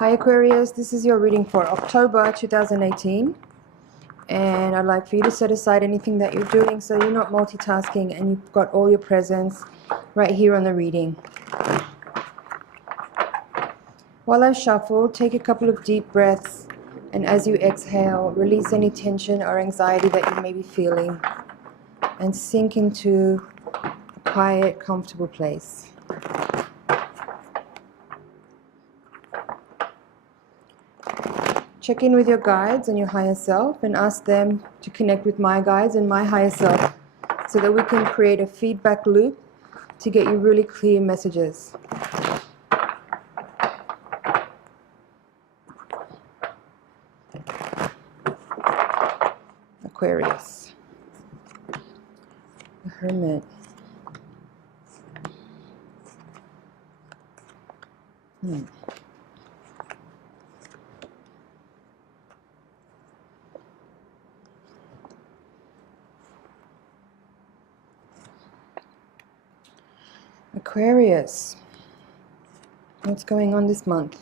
Hi Aquarius, this is your reading for October 2018, and I'd like for you to set aside anything that you're doing so you're not multitasking and you've got all your presence right here on the reading. While I shuffle, take a couple of deep breaths, and as you exhale, release any tension or anxiety that you may be feeling and sink into a quiet, comfortable place. Check in with your guides and your higher self and ask them to connect with my guides and my higher self so that we can create a feedback loop to get you really clear messages. Aquarius. The Hermit. Aquarius, what's going on this month?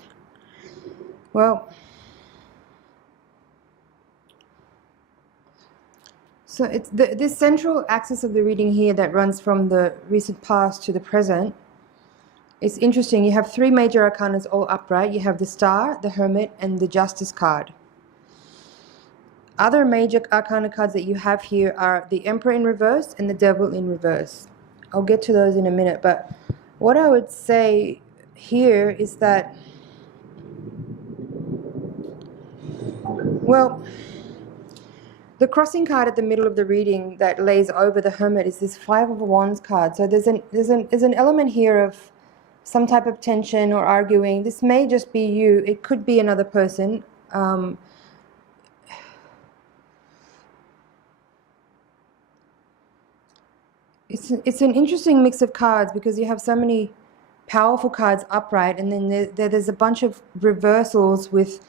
Well, so it's this central axis of the reading here that runs from the recent past to the present. It's interesting. You have three major arcana all upright. You have the Star, the Hermit, and the Justice card. Other major arcana cards that you have here are the Emperor in reverse and the Devil in reverse. I'll get to those in a minute, but what I would say here is that, well, the crossing card at the middle of the reading that lays over the Hermit is this Five of Wands card. So there's an element here of some type of tension or arguing. This may just be you. It could be another person. It's an interesting mix of cards because you have so many powerful cards upright, and then there's a bunch of reversals with,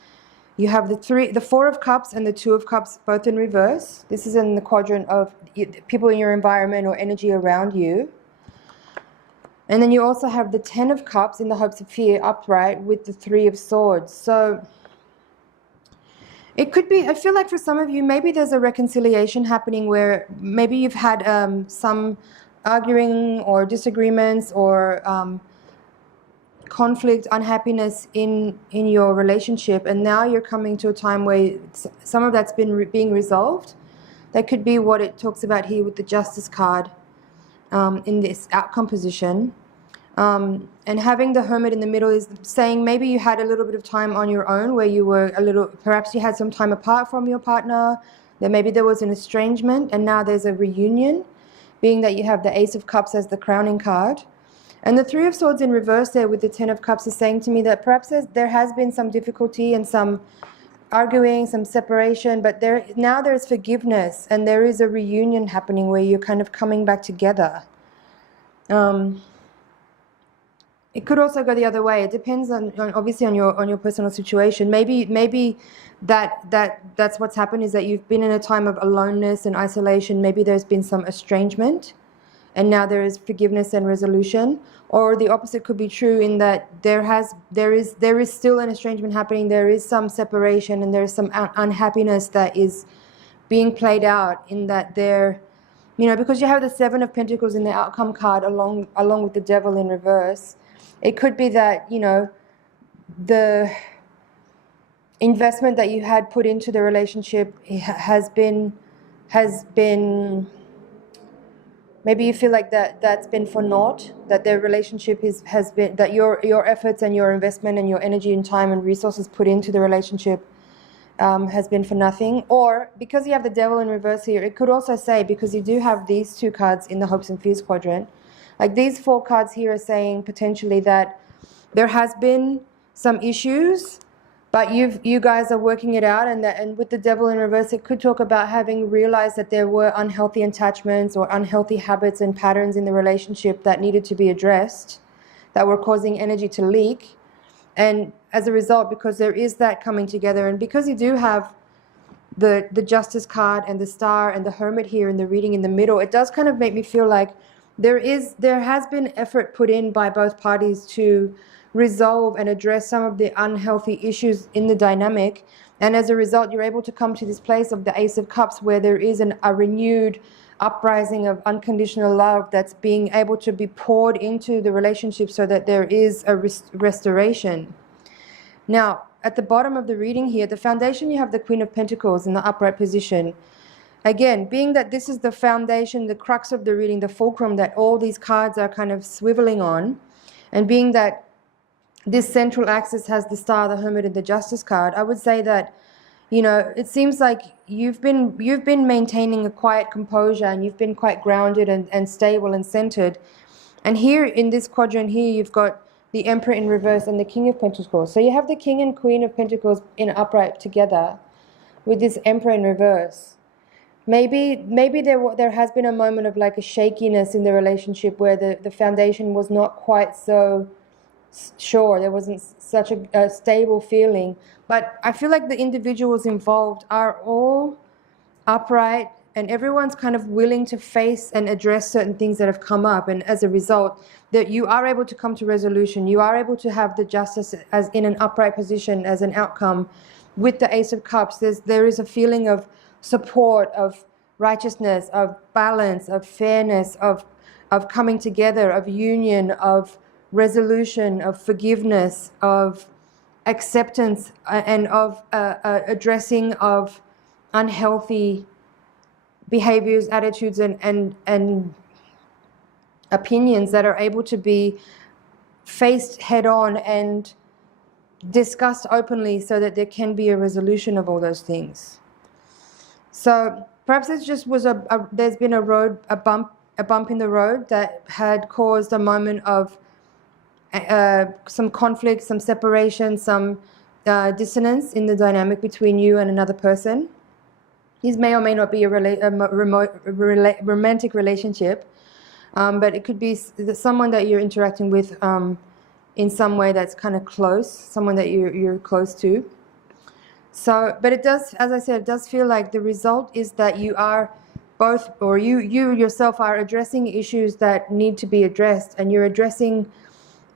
you have the Four of Cups and the Two of Cups both in reverse. This is in the quadrant of people in your environment or energy around you. And then you also have the Ten of Cups in the Hopes of Fear upright with the Three of Swords. So it could be, I feel like for some of you, maybe there's a reconciliation happening where maybe you've had some arguing or disagreements or conflict, unhappiness in your relationship, and now you're coming to a time where some of that's being resolved. That could be what it talks about here with the Justice card in this outcome position. And having the Hermit in the middle is saying maybe you had a little bit of time on your own where you were perhaps you had some time apart from your partner, that maybe there was an estrangement and now there's a reunion, being that you have the Ace of Cups as the crowning card. And the Three of Swords in reverse there with the Ten of Cups is saying to me that perhaps there has been some difficulty and some arguing, some separation, but now there's forgiveness and there is a reunion happening where you're kind of coming back together. It could also go the other way. It depends on obviously on your personal situation. Maybe that's what's happened, is that you've been in a time of aloneness and isolation. Maybe there's been some estrangement, and now there is forgiveness and resolution. Or the opposite could be true, in that there is still an estrangement happening. There is some separation, and there is some unhappiness that is being played out. In that because you have the Seven of Pentacles in the outcome card along with the Devil in reverse. It could be that, the investment that you had put into the relationship has been, maybe you feel like that's been for naught, that the relationship has been, that your efforts and your investment and your energy and time and resources put into the relationship has been for nothing. Or because you have the Devil in reverse here, it could also say, because you do have these two cards in the Hopes and Fears quadrant, like these four cards here are saying potentially that there has been some issues, but you guys are working it out, and with the Devil in reverse, it could talk about having realized that there were unhealthy attachments or unhealthy habits and patterns in the relationship that needed to be addressed, that were causing energy to leak. And as a result, because there is that coming together, and because you do have the Justice card and the Star and the Hermit here in the reading in the middle, it does kind of make me feel like there has been effort put in by both parties to resolve and address some of the unhealthy issues in the dynamic. And as a result, you're able to come to this place of the Ace of Cups, where there is a renewed uprising of unconditional love that's being able to be poured into the relationship, so that there is a restoration. Now, at the bottom of the reading here, the foundation, you have the Queen of Pentacles in the upright position. Again, being that this is the foundation, the crux of the reading, the fulcrum that all these cards are kind of swiveling on, and being that this central axis has the Star, the Hermit, and the Justice card, I would say that, you know, it seems like you've been maintaining a quiet composure, and you've been quite grounded and stable and centered. And here in this quadrant here, you've got the Emperor in reverse and the King of Pentacles. So you have the King and Queen of Pentacles in upright together with this Emperor in reverse. Maybe there has been a moment of like a shakiness in the relationship, where the foundation was not quite so sure. There wasn't such a stable feeling. But I feel like the individuals involved are all upright, and everyone's kind of willing to face and address certain things that have come up. And as a result, that you are able to come to resolution. You are able to have the Justice as in an upright position as an outcome. With the Ace of Cups, there is a feeling of support, of righteousness, of balance, of fairness, of coming together, of union, of resolution, of forgiveness, of acceptance, and of addressing of unhealthy behaviors, attitudes, and opinions that are able to be faced head on and discussed openly, so that there can be a resolution of all those things. So perhaps it just was there's been a bump in the road that had caused a moment of some conflict, some separation, some dissonance in the dynamic between you and another person. This may or may not be a romantic relationship, but it could be someone that you're interacting with in some way that's kind of close, someone that you're close to. So, but it does, as I said, it does feel like the result is that you are both, or you yourself are addressing issues that need to be addressed, and you're addressing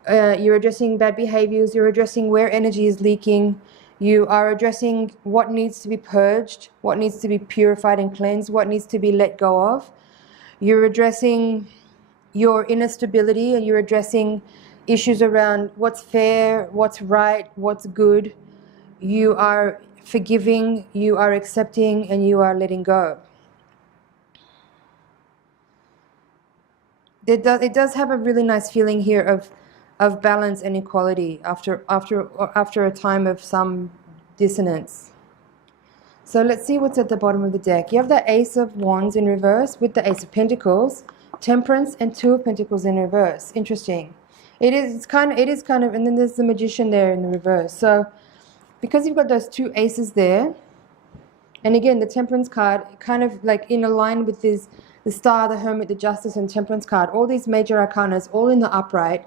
bad behaviors, you're addressing where energy is leaking, you are addressing what needs to be purged, what needs to be purified and cleansed, what needs to be let go of. You're addressing your inner stability, and you're addressing issues around what's fair, what's right, what's good. You are forgiving, you are accepting, and you are letting go. It does have a really nice feeling here of balance and equality after a time of some dissonance. So let's see what's at the bottom of the deck. You have the Ace of Wands in reverse with the Ace of Pentacles, Temperance, and Two of Pentacles in reverse. Interesting. It is kind of, and then there's the Magician there in the reverse. So because you've got those two aces there, and again the Temperance card kind of like in a line with the Star, the Hermit, the Justice, and Temperance card, all these major arcanas, all in the upright,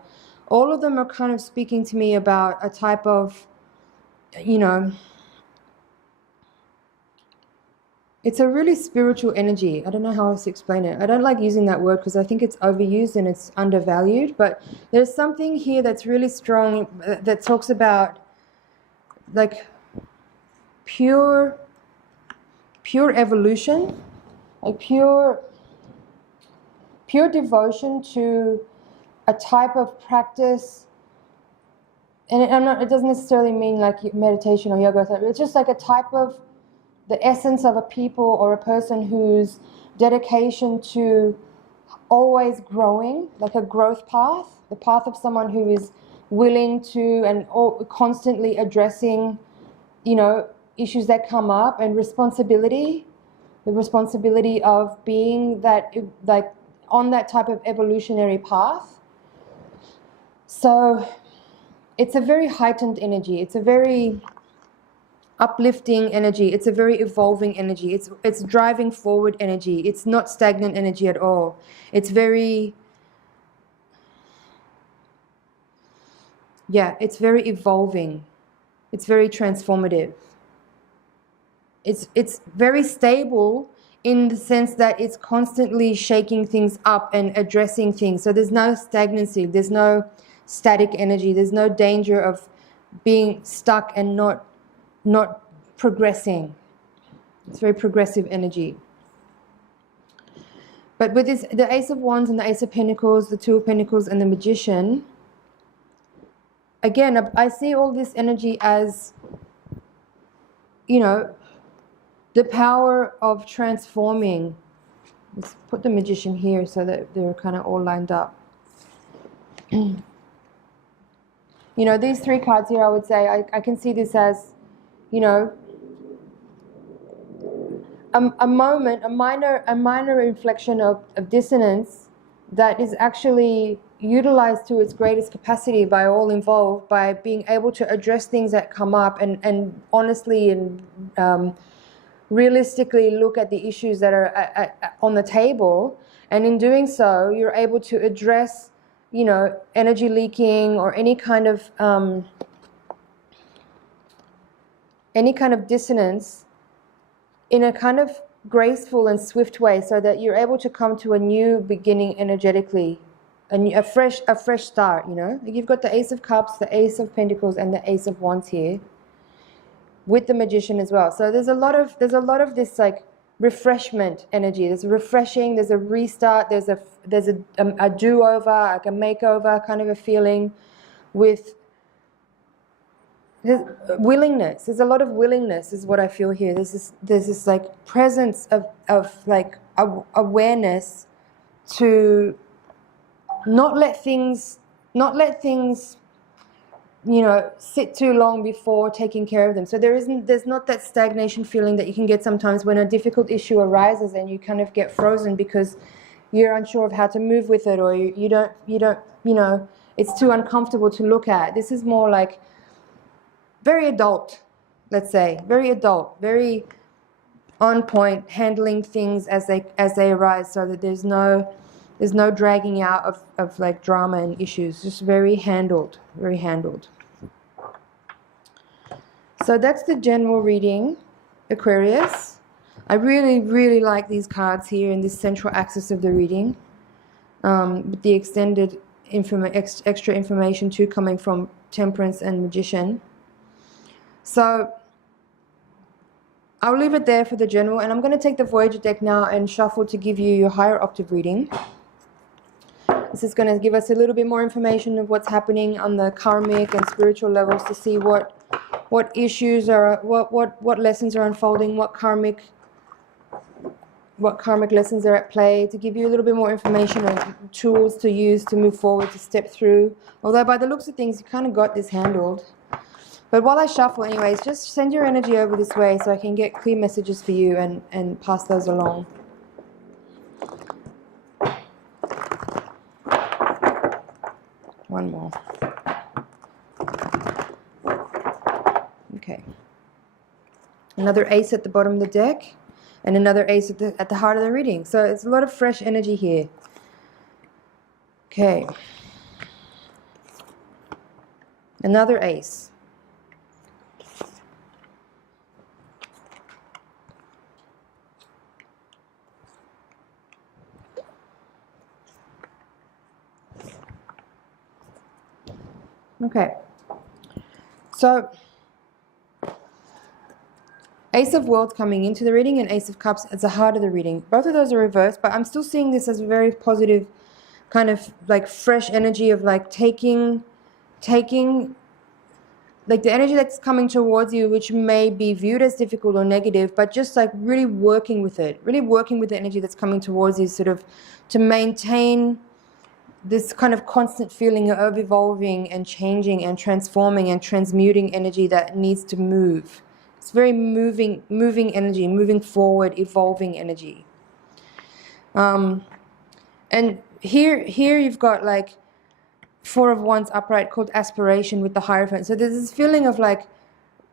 all of them are kind of speaking to me about a type of, you know, it's a really spiritual energy. I don't know how else to explain it. I don't like using that word because I think it's overused and it's undervalued, but there's something here that's really strong that talks about like pure evolution, like pure devotion to a type of practice. And it doesn't necessarily mean like meditation or yoga. It's just like a type of the essence of a people or a person whose dedication to always growing, like a growth path, the path of someone who is willing to and constantly addressing, you know, issues that come up, and responsibility, the responsibility of being that, like, on that type of evolutionary path. So it's a very heightened energy. It's a very uplifting energy. It's a very evolving energy. It's driving forward energy. It's not stagnant energy at all. It's very, it's very evolving. It's very transformative. It's very stable in the sense that it's constantly shaking things up and addressing things. So there's no stagnancy. There's no static energy. There's no danger of being stuck and not progressing. It's very progressive energy. But with this, the Ace of Wands and the Ace of Pentacles, the Two of Pentacles and the Magician, again, I see all this energy as, you know, the power of transforming. Let's put the Magician here so that they're kind of all lined up. You know, these three cards here, I would say, I can see this as, you know, a moment, a minor inflection of dissonance that is actually utilized to its greatest capacity by all involved, by being able to address things that come up and honestly and realistically look at the issues that are on the table. And in doing so, you're able to address, you know, energy leaking or any kind of dissonance in a kind of graceful and swift way, so that you're able to come to a new beginning energetically, a fresh start. You know, you've got the Ace of Cups, the Ace of Pentacles, and the Ace of Wands here, with the Magician as well. So there's a lot of this like refreshment energy. There's a refreshing, there's a restart, there's a do-over, like a makeover kind of a feeling, with there's willingness. There's a lot of willingness is what I feel here. There's this like presence of like awareness to not let things, you know, sit too long before taking care of them. So there's not that stagnation feeling that you can get sometimes when a difficult issue arises and you kind of get frozen because you're unsure of how to move with it, or you don't, you know, it's too uncomfortable to look at. This is more like very adult, let's say, very adult, very on point, handling things as they arise, so that there's no dragging out of like drama and issues. Just very handled, very handled. So that's the general reading, Aquarius. I really, really like these cards here in this central axis of the reading, with the extended extra information too coming from Temperance and Magician. So I'll leave it there for the general, and I'm going to take the Voyager deck now and shuffle to give you your higher octave reading. This is going to give us a little bit more information of what's happening on the karmic and spiritual levels, to see what issues are, what lessons are unfolding, what karmic lessons are at play, to give you a little bit more information and tools to use to move forward, to step through. Although by the looks of things, you kind of got this handled. But while I shuffle anyways, just send your energy over this way so I can get clear messages for you and pass those along. One more. Okay. Another ace at the bottom of the deck, and another ace at the heart of the reading. So it's a lot of fresh energy here. Okay. Another ace. Okay, so Ace of Wands coming into the reading and Ace of Cups at the heart of the reading. Both of those are reversed, but I'm still seeing this as a very positive kind of like fresh energy of like taking like the energy that's coming towards you, which may be viewed as difficult or negative, but just like really working with it, really working with the energy that's coming towards you, sort of to maintain this kind of constant feeling of evolving and changing and transforming and transmuting energy that needs to move. It's very moving energy, moving forward, evolving energy. And here you've got like Four of Wands upright, called aspiration, with the Hierophant. So there's this feeling of like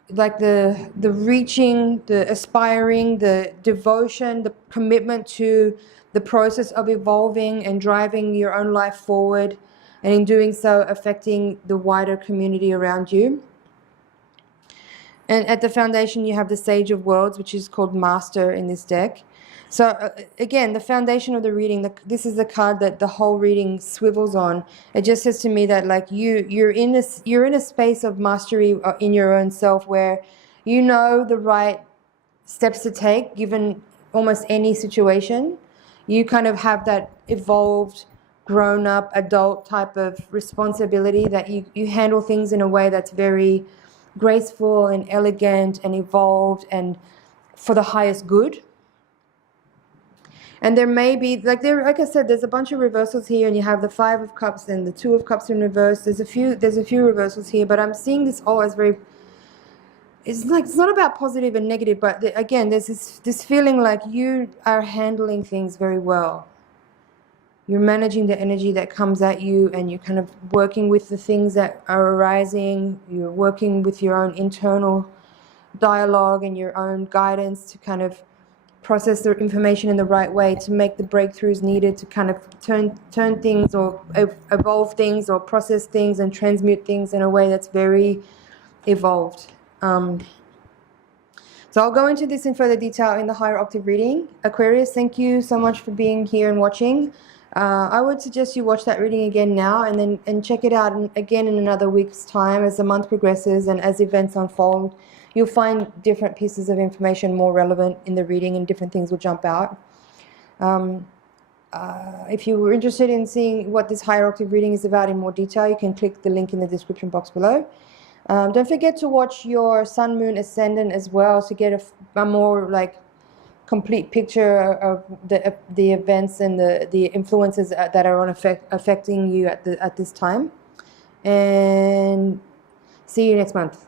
the reaching, the aspiring, the devotion, the commitment to the process of evolving and driving your own life forward, and in doing so affecting the wider community around you. And at the foundation you have the Sage of Worlds, which is called Master in this deck. So again, the foundation of the reading, this is the card that the whole reading swivels on. It just says to me that like you're in a space of mastery in your own self, where you know the right steps to take given almost any situation. You kind of have that evolved, grown up, adult type of responsibility that you handle things in a way that's very graceful and elegant and evolved and for the highest good. And there may be, like I said, there's a bunch of reversals here, and you have the 5 of Cups and the 2 of Cups in reverse. There's a few reversals here, but I'm seeing this all as very, it's not about positive and negative, but again, there's this feeling like you are handling things very well. You're managing the energy that comes at you, and you're kind of working with the things that are arising. You're working with your own internal dialogue and your own guidance to kind of process the information in the right way, to make the breakthroughs needed to kind of turn things or evolve things or process things and transmute things in a way that's very evolved. So I'll go into this in further detail in the higher octave reading. Aquarius, thank you so much for being here and watching. I would suggest you watch that reading again now and check it out again in another week's time as the month progresses and as events unfold. You'll find different pieces of information more relevant in the reading, and different things will jump out. If you were interested in seeing what this higher octave reading is about in more detail, you can click the link in the description box below. Don't forget to watch your Sun, Moon, Ascendant as well to get a more like complete picture of the events and the influences that are affecting you at this time. And see you next month.